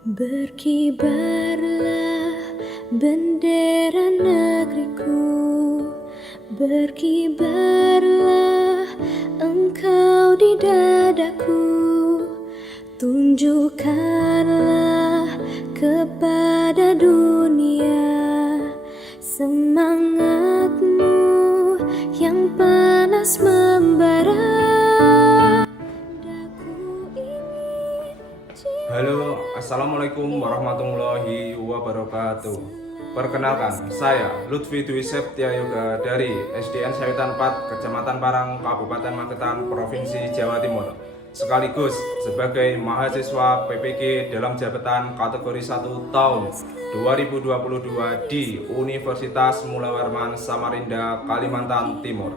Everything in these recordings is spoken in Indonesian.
Berkibarlah bendera negeriku, berkibarlah engkau di dadaku. Tunjukkanlah kepada dunia semangatmu yang panas membara. Halo, assalamualaikum warahmatullahi wabarakatuh. Perkenalkan, saya Lutfi Dwi Septia Yoga dari SDN Sayutan 4, Kecamatan Parang, Kabupaten Magetan, Provinsi Jawa Timur. Sekaligus sebagai mahasiswa PPG dalam jabatan kategori 1 tahun 2022 di Universitas Mula Warman Samarinda, Kalimantan Timur.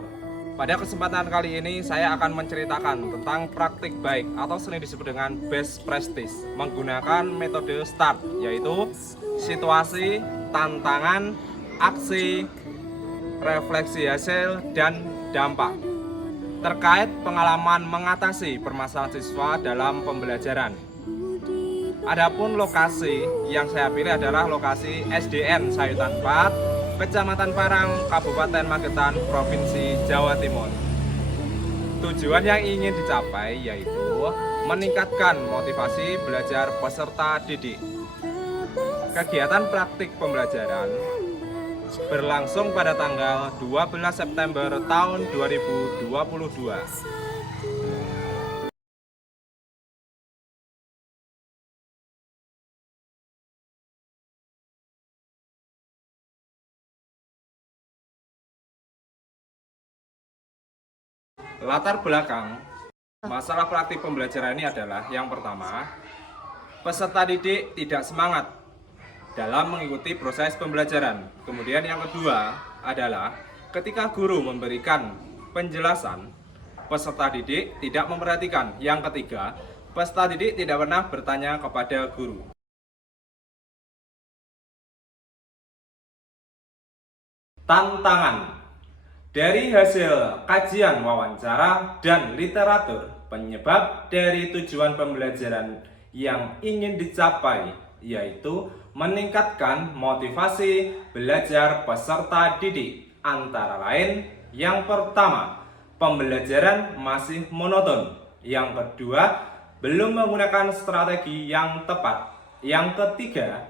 Pada kesempatan kali ini saya akan menceritakan tentang praktik baik atau sering disebut dengan best practice menggunakan metode START, yaitu situasi, tantangan, aksi, refleksi hasil, dan dampak terkait pengalaman mengatasi permasalahan siswa dalam pembelajaran. Adapun lokasi yang saya pilih adalah lokasi SDN Sayutan 4, Kecamatan Parang, Kabupaten Magetan, Provinsi Jawa Timur. Tujuan yang ingin dicapai yaitu meningkatkan motivasi belajar peserta didik. Kegiatan praktik pembelajaran berlangsung pada tanggal 12 September tahun 2022. Latar belakang masalah praktik pembelajaran ini adalah yang pertama, peserta didik tidak semangat dalam mengikuti proses pembelajaran. Kemudian yang kedua adalah ketika guru memberikan penjelasan, peserta didik tidak memperhatikan. Yang ketiga, peserta didik tidak pernah bertanya kepada guru. Tantangan. Dari hasil kajian wawancara dan literatur, penyebab dari tujuan pembelajaran yang ingin dicapai yaitu meningkatkan motivasi belajar peserta didik. Antara lain, yang pertama, pembelajaran masih monoton. Yang kedua, belum menggunakan strategi yang tepat. Yang ketiga,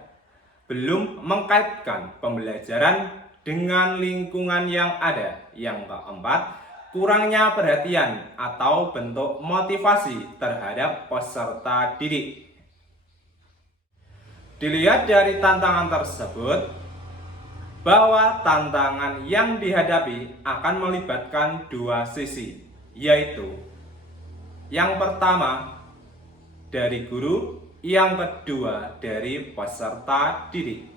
belum mengkaitkan pembelajaran dengan lingkungan yang ada. Yang keempat, kurangnya perhatian atau bentuk motivasi terhadap peserta didik. Dilihat dari tantangan tersebut, bahwa tantangan yang dihadapi akan melibatkan dua sisi, yaitu yang pertama dari guru, yang kedua dari peserta didik.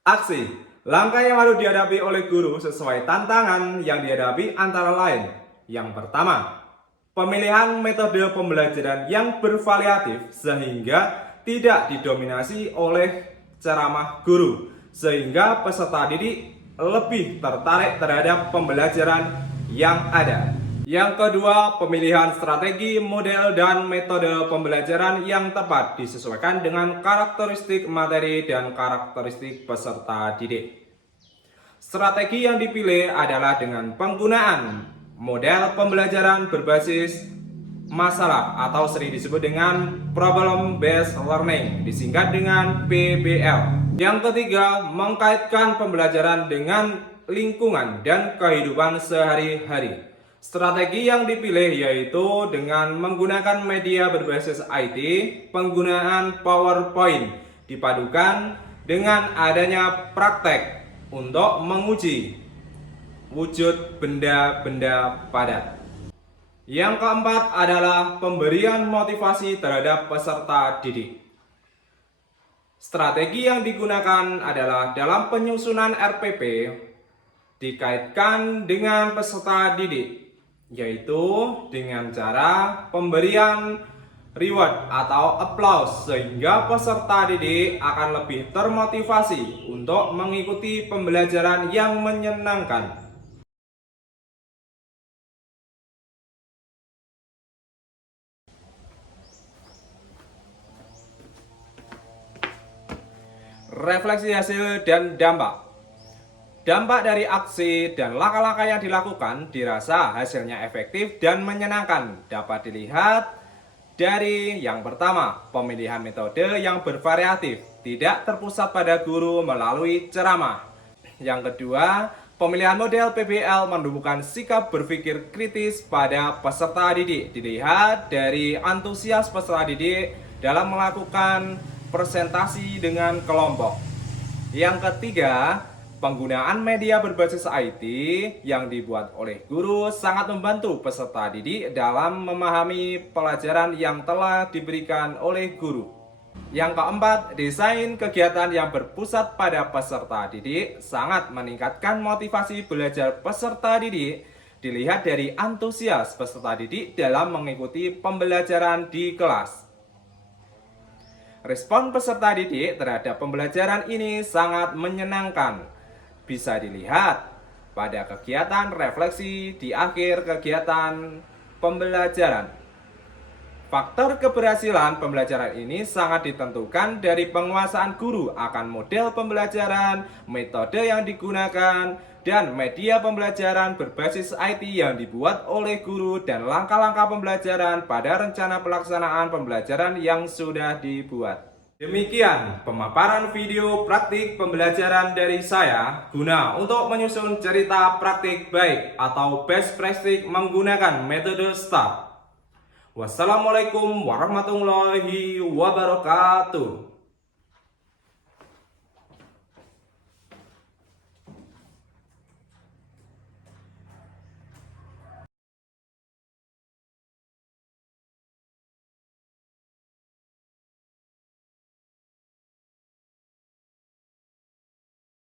Aksi. Langkah yang harus dihadapi oleh guru sesuai tantangan yang dihadapi antara lain. Yang pertama, pemilihan metode pembelajaran yang bervariatif sehingga tidak didominasi oleh ceramah guru, sehingga peserta didik lebih tertarik terhadap pembelajaran yang ada. Yang kedua, pemilihan strategi, model, dan metode pembelajaran yang tepat disesuaikan dengan karakteristik materi dan karakteristik peserta didik. Strategi yang dipilih adalah dengan penggunaan model pembelajaran berbasis masalah atau sering disebut dengan problem based learning, disingkat dengan PBL. Yang ketiga, mengkaitkan pembelajaran dengan lingkungan dan kehidupan sehari-hari. Strategi yang dipilih yaitu dengan menggunakan media berbasis IT, penggunaan PowerPoint dipadukan dengan adanya praktek untuk menguji wujud benda-benda padat. Yang keempat adalah pemberian motivasi terhadap peserta didik. Strategi yang digunakan adalah dalam penyusunan RPP dikaitkan dengan peserta didik, yaitu dengan cara pemberian reward atau applause, sehingga peserta didik akan lebih termotivasi untuk mengikuti pembelajaran yang menyenangkan. refleksi hasil dan dampak. Dampak dari aksi dan langkah-langkah yang dilakukan dirasa hasilnya efektif dan menyenangkan. Dapat dilihat dari yang pertama, pemilihan metode yang bervariatif, tidak terpusat pada guru melalui ceramah. Yang kedua, pemilihan model PBL menumbuhkan sikap berpikir kritis pada peserta didik. Dilihat dari antusias peserta didik dalam melakukan presentasi dengan kelompok. Yang ketiga, penggunaan media berbasis IT yang dibuat oleh guru sangat membantu peserta didik dalam memahami pelajaran yang telah diberikan oleh guru. Yang keempat, desain kegiatan yang berpusat pada peserta didik sangat meningkatkan motivasi belajar peserta didik. Dilihat dari antusias peserta didik dalam mengikuti pembelajaran di kelas. Respon peserta didik terhadap pembelajaran ini sangat menyenangkan. Bisa dilihat pada kegiatan refleksi di akhir kegiatan pembelajaran. Faktor keberhasilan pembelajaran ini sangat ditentukan dari penguasaan guru akan model pembelajaran, metode yang digunakan, dan media pembelajaran berbasis IT yang dibuat oleh guru dan langkah-langkah pembelajaran pada rencana pelaksanaan pembelajaran yang sudah dibuat. Demikian pemaparan video praktik pembelajaran dari saya guna untuk menyusun cerita praktik baik atau best practice menggunakan metode STAR. Wassalamualaikum warahmatullahi wabarakatuh.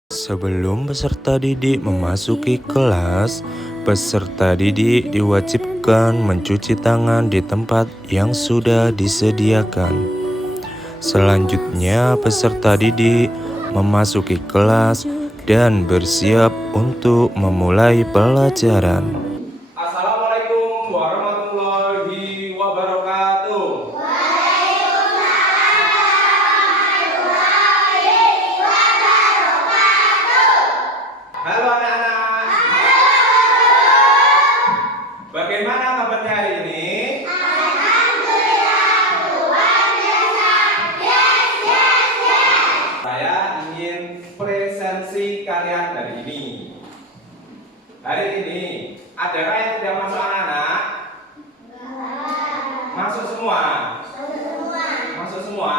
Sebelum peserta didik memasuki kelas, peserta didik diwajibkan mencuci tangan di tempat yang sudah disediakan. Selanjutnya, peserta didik memasuki kelas dan bersiap untuk memulai pelajaran. Assalamualaikum warahmatullahi wabarakatuh. Halo anak-anak. Bagaimana kabarnya hari ini? Saya ingin presensi kalian hari ini. Hari ini, adakah yang tidak masuk anak-anak? Masuk semua? Masuk semua?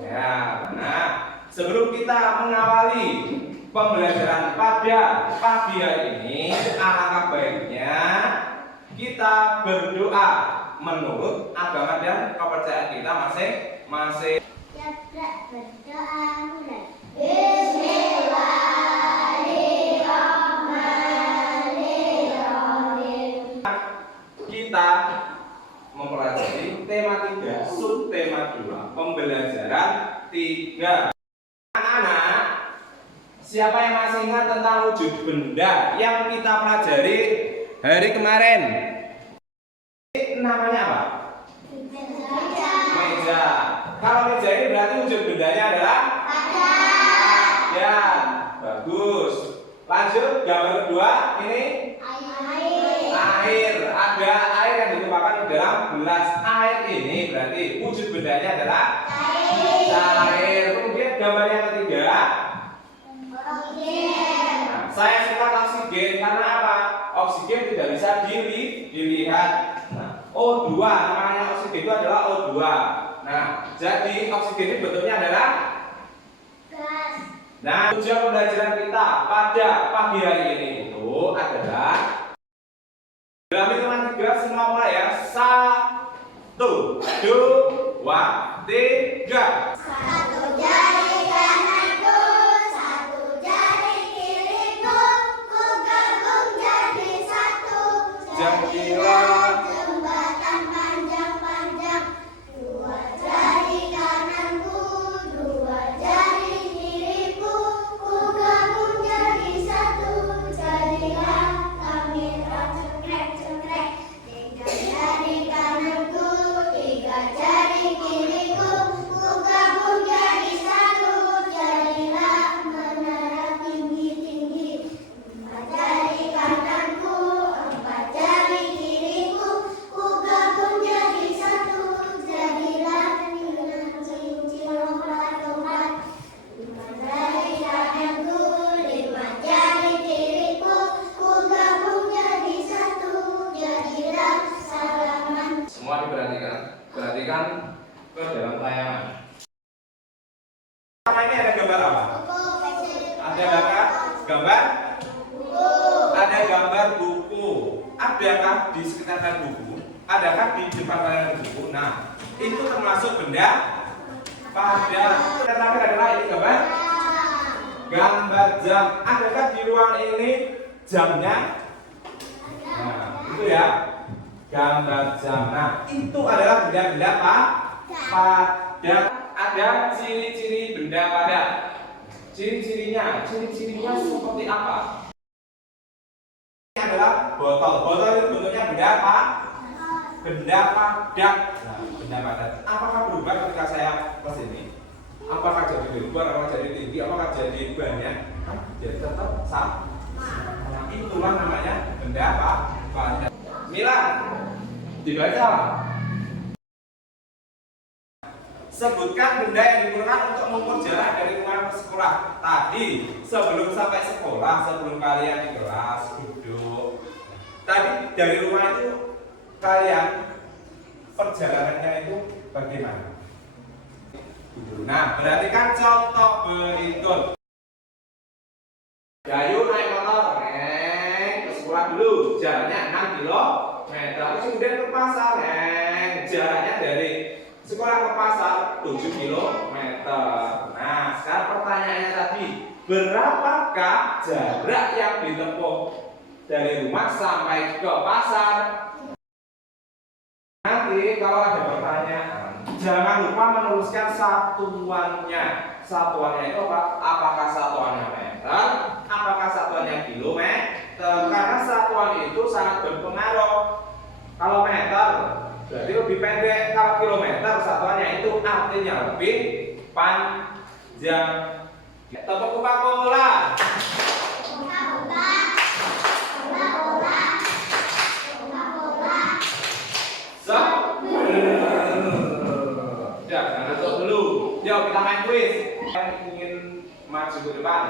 Ya, nah, sebelum kita mengawali pembelajaran pada pagi hari ini, alangkah baiknya kita berdoa menurut agama dan kepercayaan kita masing-masing. Berdoa mulai. Kita mempelajari tema 3, subtema 2, pembelajaran 3. Anak-anak, siapa yang masih ingat tentang wujud benda yang kita pelajari hari kemarin? Ini namanya apa? Meja. Kalau meja ini berarti wujud bendanya adalah? Ya, bagus. Lanjut, gambar kedua, ini? Air. Ada air yang ditumpahkan ke dalam gelas. Air ini berarti wujud bendanya adalah? Cair. Kemudian gambar yang ketiga? Nah, saya suka oksigen karena apa? Oksigen tidak bisa dilihat. Nah, O2, namanya oksigen itu adalah O2. Nah, jadi oksigen ini bentuknya adalah gas. Nah, tujuan pembelajaran kita pada pagi hari ini itu adalah dalam hitungan 3 semua mulai ya. 1, 2, 3. Satu jari kananku, satu jari kiriku, ku gabung jadi satu. Jadilah jembatan panjang-panjang. Dua jari kananku, dua jari kiriku, ku gabung jadi satu. Jadilah kami cekrek-cekrek. Tiga jari kananku, tiga jari kiriku, ku gabung Semua diperhatikan. Perhatikan ke dalam tayangan. Pertama ini ada gambar apa? Ada gambar? Ada gambar buku. Adakah di sekitar buku? Adakah di depan kalian buku? Nah, itu termasuk benda pada. Yang terakhir adalah ini gambar jam. Adakah di ruang ini jamnya? Nah, itu ya. Gambar jam. Nah, itu adalah benda-benda pada. Ada ciri-ciri benda pada. Ciri-cirinya seperti apa? Ini adalah botol. Botol itu bentuknya benda apa? Benda padat. Nah, benda padat. Apakah berubah ketika saya ke sini? Apakah jadi lebar? Apakah jadi tinggi? Apakah jadi banyak? Jadi tetap sama. Nah, itulah namanya benda padat. Milan, dibaca. Sebutkan benda yang digunakan untuk mengukur jarak dari rumah ke sekolah. Tadi sebelum sampai sekolah, sebelum kalian di kelas duduk. Tadi dari rumah itu kalian perjalanannya itu bagaimana? Nah, berarti kan contoh berikut. Dayu naik motor, ke sekolah dulu, jaraknya 6 km. Terus kemudian ke pasar, jaraknya dari sekolah ke pasar 7 km. Nah, sekarang pertanyaannya tadi, berapakah jarak yang ditempuh dari rumah sampai ke pasar? Nanti kalau ada pertanyaan, jangan lupa menuliskan satuannya. Satuannya itu apa? Apakah satuannya meter? Apakah satuannya kilometer? Karena satuan itu sangat berpengaruh. Kalau meter berarti lebih pendek, kalau kilometer satuannya itu artinya lebih panjang. Tepuk Coca-Cola. Ya, jangan tutup dulu. Yuk kita main kuis. Yang ingin maju ke depan?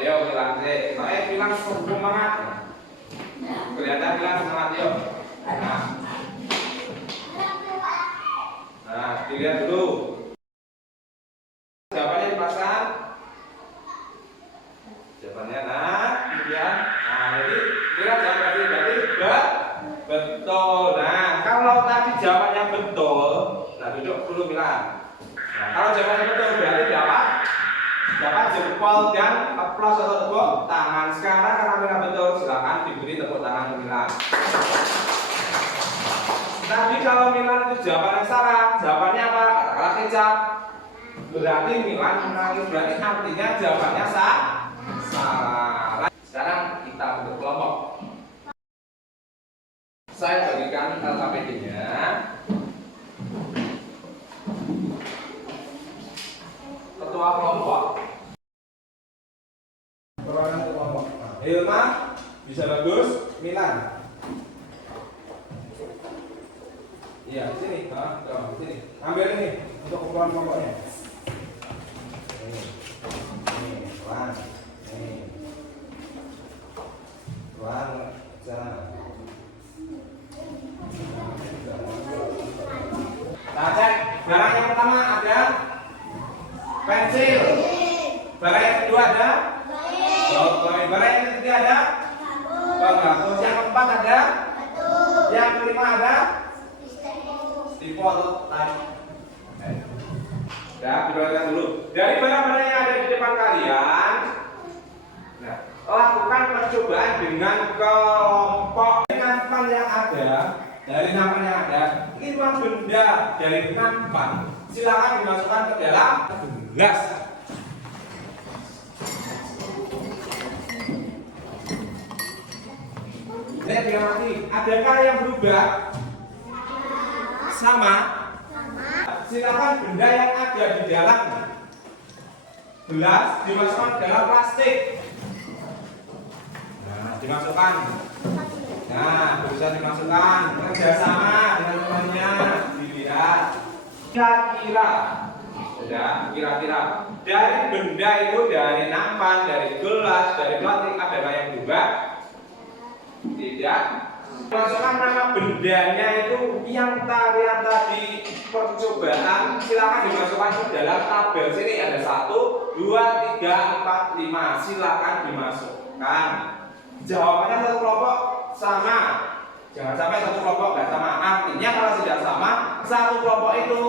Ayo bilang deh. Saya bilang semangat. Kelihatan bilang semangat yuk. Nah, dilihat dulu. Jawabannya dipasang. Jawabannya, kemudian, jadi lihat jawabannya berarti betul. Nah, kalau tadi jawabannya betul, nah duduk dulu bilang. Nah, kalau jawabannya betul berarti dapat jempol dan aplaus atau tepuk tangan. Sekarang karena Mila betul, silakan diberi tepuk tangan Mila. Tadi kalau Milan itu jawabannya salah, jawabannya apa? Katakanlah kecap. Berarti Milan menangis, berarti artinya jawabannya salah. Sekarang kita bentuk kelompok. Saya bagikan LKPD-nya. Ketua kelompok. Perorangan kelompok. Hilma bisa bagus, Milan. Iya, sini, sini. Ambil ini untuk ukuran kelompoknya. Ini, pelan. Pelan, jalan. Nah, cek. Barang yang pertama ada pensil. Barang yang kedua ada baut. Barang yang ketiga ada batu. Yang keempat ada yang kelima ada foto tadi. Ya, diperhatikan dulu. Dari barang-barang yang ada di depan kalian, nah, lakukan percobaan dengan kelompok. Nampan yang ada, dari nampan yang ada, ini memang benda dari nampan. Silakan dimasukkan ke dalam gelas. Lihat dia mati. Adakah yang berubah? Sama. Silakan benda yang ada di dalam gelas dimasukkan ke dalam plastik. Nah, dimasukkan. Nah, bisa dimasukkan. Kerjasama dengan temannya. Dilihat. Kira-kira. Sudah, kira-kira. Dari benda itu, dari nampan, dari gelas, dari plastik, adakah yang berubah? Tidak. Masukkan nama bendanya itu yang lihat tadi percobaan, silakan dimasukkan ke dalam tabel sini. Ada 1, 2, 3, 4, 5. Silakan dimasukkan. Jawabannya satu kelompok sama. Jangan sampai satu kelompok nggak sama. Artinya kalau tidak sama, satu kelompok itu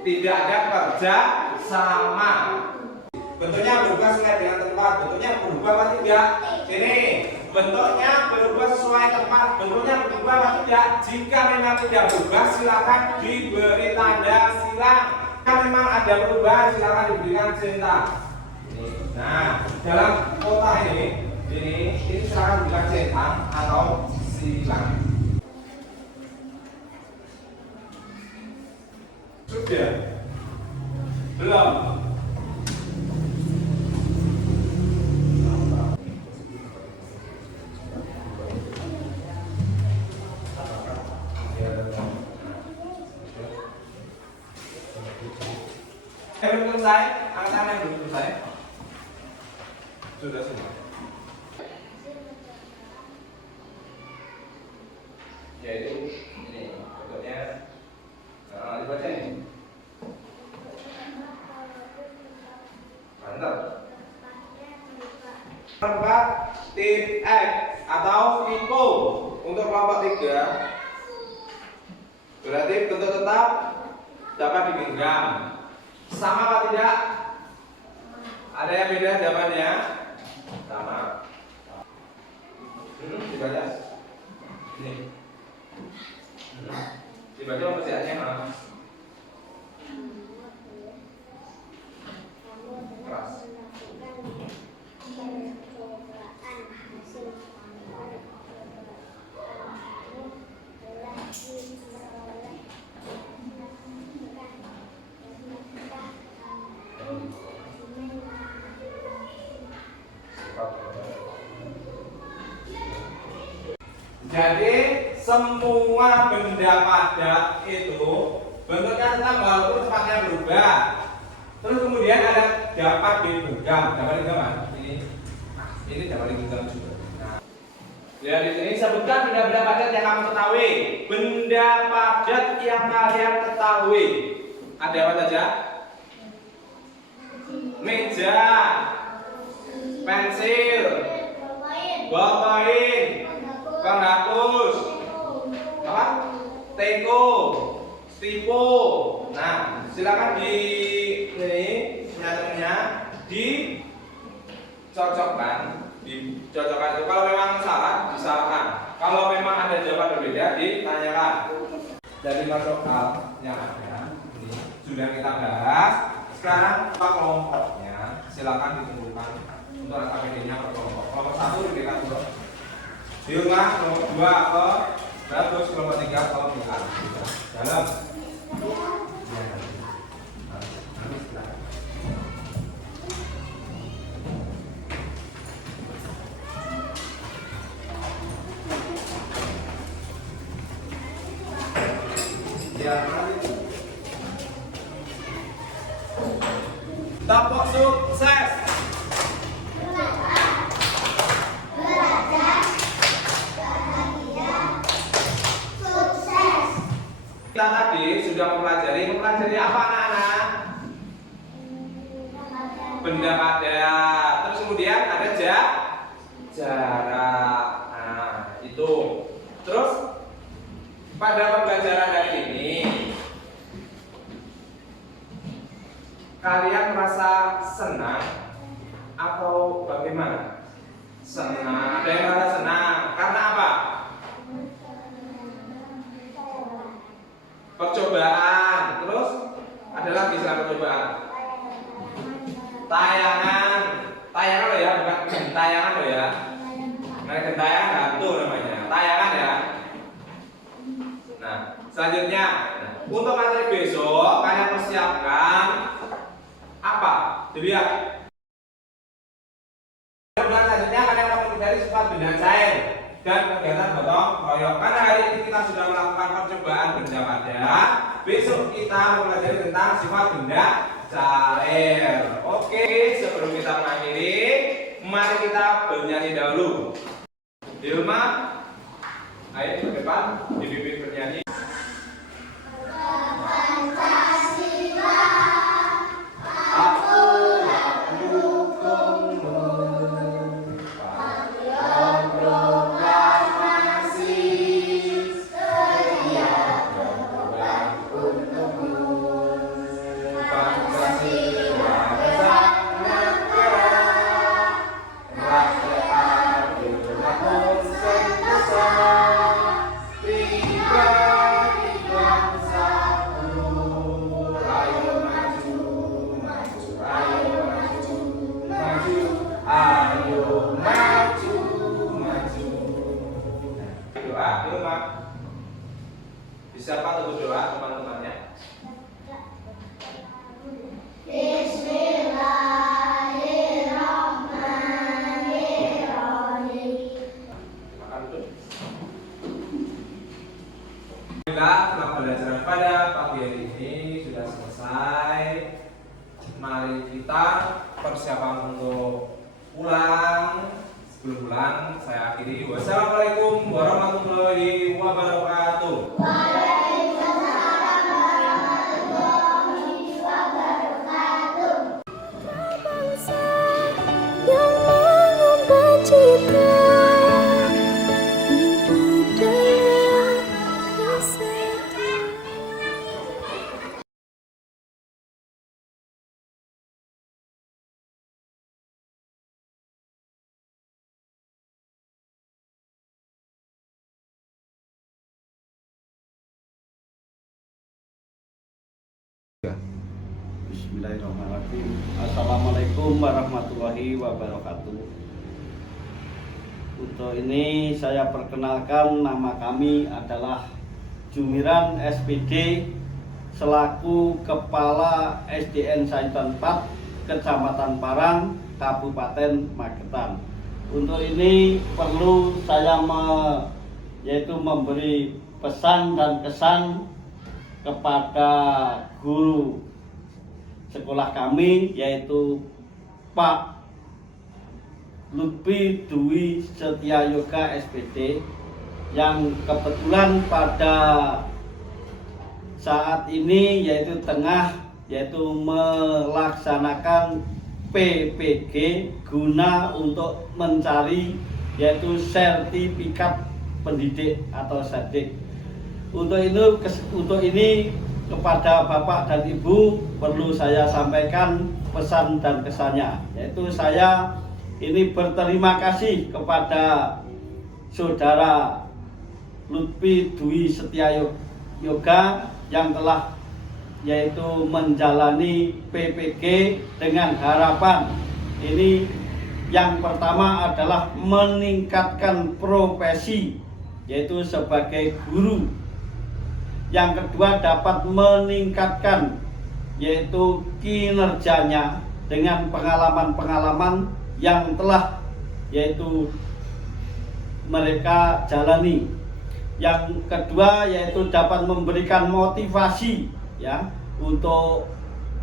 tidak ada kerja sama. Bentuknya berubah sesuai dengan tempat. Bentuknya berubah apa tidak? Ini bentuknya berubah sesuai tempat. Bentuknya berubah apa tidak? Jika memang tidak berubah, silakan diberi tanda silang. Jika memang ada perubahan, silakan diberikan centang. Nah, dalam kotak ini silakan diberikan centang atau silang. Sudah? Belum? Belum selesai? Angkat tangan yang belum selesai? Sudah semua. Yaitu ini bentuknya. Dibaca ini. Mantap. Kelompok tip X atau tipe untuk kelompok 3 berarti bentuk tetap dapat digenggam. Sama apa tidak? Ada yang beda jawabannya? Sama. Dibaca. Ini. Dibaca pekerjaannya mana? Keras. Jadi semua benda padat itu bentuknya tetap walaupun tempatnya berubah. Terus kemudian ada dapat digenggam, ini dapat digenggam juga. Nah, ya di sini sebutkan benda-benda padat yang kamu ketahui. Benda padat yang kalian ketahui ada apa saja? Meja, pensil, bolpoin, penghapus, apa? Teko, stipo. Nah, silakan di ini nyatunya dicocokkan itu. Kalau memang salah, disalahkan. Kalau memang ada jawaban berbeda, ditanyakan. Dari soal yang ada ini sudah kita bahas. Sekarang kelompoknya silakan ditentukan untuk APD-nya per kelompok. Kelompok 1 diberikan untuk di rumah, kelompok 2 ke bagus, kelompok 3 ke bukan. Dalam. Tepuk sukses. Kita tadi sudah mempelajari apa anak-anak? Benda padat. Terus kemudian ada jarak. Nah, itu. Terus pada pembelajaran hari ini kalian merasa senang atau bagaimana? Senang. Ada yang merasa senang. Karena apa? Percobaan. Terus ada lagi selain percobaan. Tayangan loh ya, bukan gentayangan loh ya. Nah, gentayangan hantu namanya. Tayangan ya. Nah, selanjutnya untuk materi besok kalian persiapkan apa? Dilihat. Bulan selanjutnya kalian akan mencari sifat benda cair dan kegiatan gotong royong. Karena hari ini kita sudah melakukan percobaan benda padat, besok kita mempelajari tentang sifat benda cair. Oke, sebelum kita mengakhiri, mari kita bernyanyi dahulu. Di rumah Ayo ke depan, dipimpin bernyanyi. Pancasila, aku mendukungmu. Patriot proklamasi, setia berkorban untukmu. Pancasila besar negara, rakyat adil maupun sentosa, tiga di bangsa satu. Ayo maju, maju, ayo maju, maju, ayo maju, maju. Doa di rumah. Bisa apa untuk doa teman-temannya? Bismillahirrahmanirrahim. Makan dulu. Alhamdulillah, pelajaran pada pagi hari ini sudah selesai. Mari kita persiapan untuk pulang. Sebelum pulang, saya akhiri. Wassalamualaikum warahmatullahi wabarakatuh. Waalaikumsalam warahmatullahi wabarakatuh. Bangsa yang mengubah cita budaya kesatuan. Bismillahirrahmanirrahim. Assalamualaikum warahmatullahi wabarakatuh. Untuk ini saya perkenalkan, nama kami adalah Jumiran SPD selaku Kepala SDN Sayutan 4 Kecamatan Parang, Kabupaten Magetan. Untuk ini perlu saya yaitu memberi pesan dan kesan kepada guru sekolah kami, yaitu Pak Lutfi Dwi Setiayoga SPD, yang kebetulan pada saat ini yaitu melaksanakan PPG guna untuk mencari yaitu sertifikat pendidik atau serdik. Untuk ini kepada Bapak dan Ibu perlu saya sampaikan pesan dan kesannya, yaitu saya ini berterima kasih kepada Saudara Lutfi Dwi Setiayoga yang telah yaitu menjalani PPG dengan harapan ini yang pertama adalah meningkatkan profesi yaitu sebagai guru. Yang kedua dapat meningkatkan yaitu kinerjanya dengan pengalaman-pengalaman yang telah yaitu mereka jalani. Yang kedua yaitu dapat memberikan motivasi ya untuk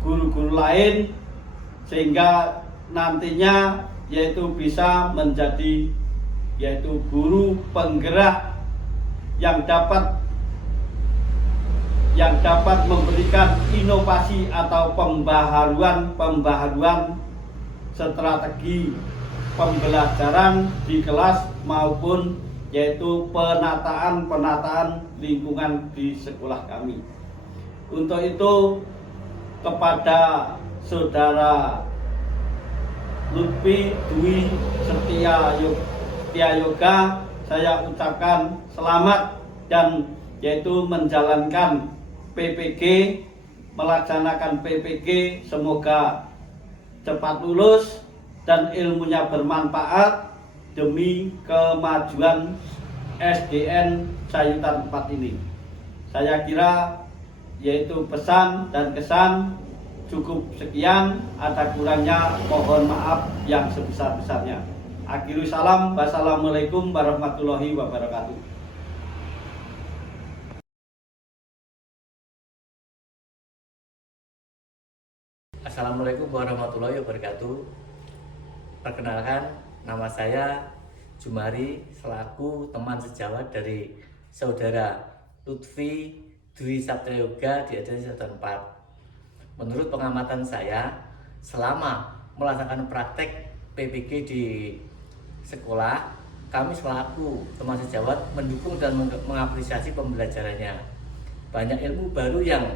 guru-guru lain sehingga nantinya yaitu bisa menjadi yaitu guru penggerak yang dapat memberikan inovasi atau pembaharuan strategi pembelajaran di kelas maupun yaitu penataan lingkungan di sekolah kami. Untuk itu kepada Saudara Lutfi Dwi Setiayoga saya ucapkan selamat dan yaitu menjalankan PPG, melaksanakan PPG, semoga cepat lulus dan ilmunya bermanfaat demi kemajuan SDN Sayutan 4 ini. Saya kira yaitu pesan dan kesan cukup sekian, ada kurangnya mohon maaf yang sebesar-besarnya. Akhirul salam, wassalamualaikum warahmatullahi wabarakatuh. Assalamualaikum warahmatullahi wabarakatuh. Perkenalkan, nama saya Jumari selaku teman sejawat dari Saudara Lutfi Dwi Saptayoga di SD Saatan 4. Menurut pengamatan saya, selama melaksanakan praktek PPG di sekolah, kami selaku teman sejawat mendukung dan mengapresiasi pembelajarannya. Banyak ilmu baru yang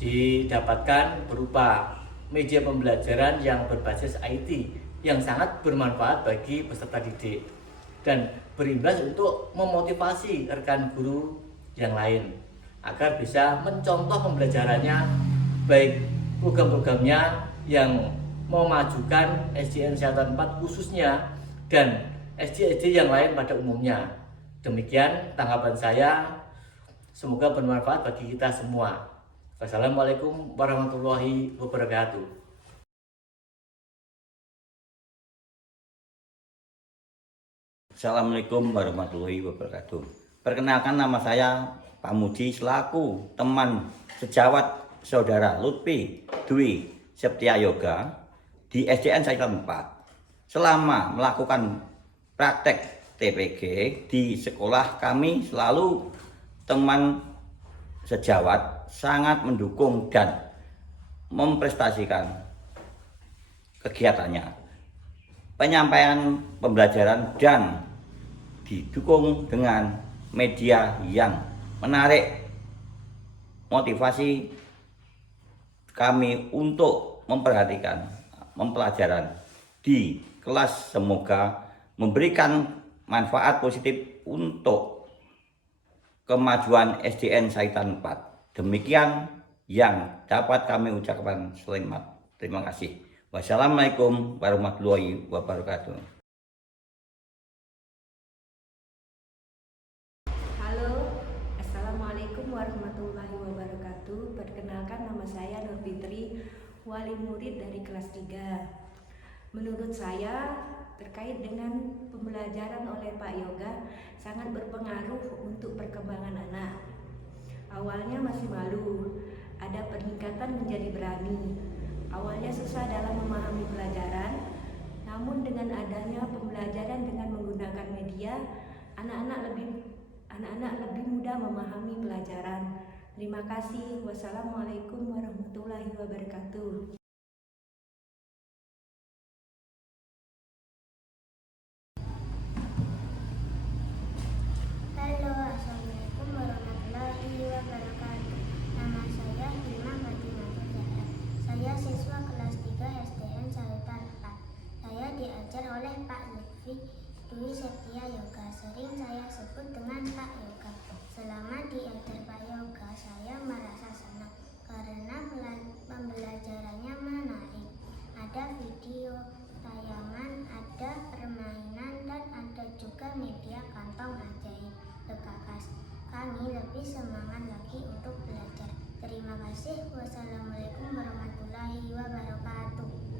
didapatkan berupa media pembelajaran yang berbasis IT yang sangat bermanfaat bagi peserta didik dan berimbas untuk memotivasi rekan guru yang lain agar bisa mencontoh pembelajarannya, baik program-programnya yang memajukan SDN Saatan 4 khususnya dan SD-SD yang lain pada umumnya. Demikian tanggapan saya, semoga bermanfaat bagi kita semua. Wassalamualaikum warahmatullahi wabarakatuh. Assalamualaikum warahmatullahi wabarakatuh. Perkenalkan, nama saya Pak Muji selaku teman sejawat saudara Lutfi Dwi Saptayoga di SDN Saatan 4. Selama melakukan praktek TPG di sekolah, kami selalu teman sejawat sangat mendukung dan memprestasikan kegiatannya. Penyampaian pembelajaran dan didukung dengan media yang menarik motivasi kami untuk memperhatikan pembelajaran di kelas, semoga memberikan manfaat positif untuk kemajuan SDN Saatan 4. Demikian yang dapat kami ucapkan. Selamat. Terima kasih. Wassalamualaikum warahmatullahi wabarakatuh. Halo, Assalamualaikum warahmatullahi wabarakatuh. Perkenalkan, nama saya Nur Fitri, wali murid dari kelas 3. Menurut saya, terkait dengan pembelajaran oleh Pak Yoga sangat berpengaruh untuk perkembangan anak. Awalnya masih malu, ada peningkatan menjadi berani. Awalnya susah dalam memahami pelajaran, namun dengan adanya pembelajaran dengan menggunakan media, anak-anak lebih mudah memahami pelajaran. Terima kasih. Wassalamualaikum warahmatullahi wabarakatuh. Halo, assalamualaikum warahmatullahi wabarakatuh. Nama saya Hilma Fatimah Zahra. Saya siswa kelas 3 SDN Saatan 4. Saya diajar oleh Pak Lutfi Dwi Saptayoga. Sering saya sebut dengan Pak Yoga. Selama diajar Pak Yoga, saya merasa senang karena pembelajarannya menarik. Ada video tayangan, ada permainan, dan ada juga media kantong ajaib. Berkakas, kami lebih semangat lagi untuk belajar. Terima kasih. Wassalamualaikum warahmatullahi wabarakatuh.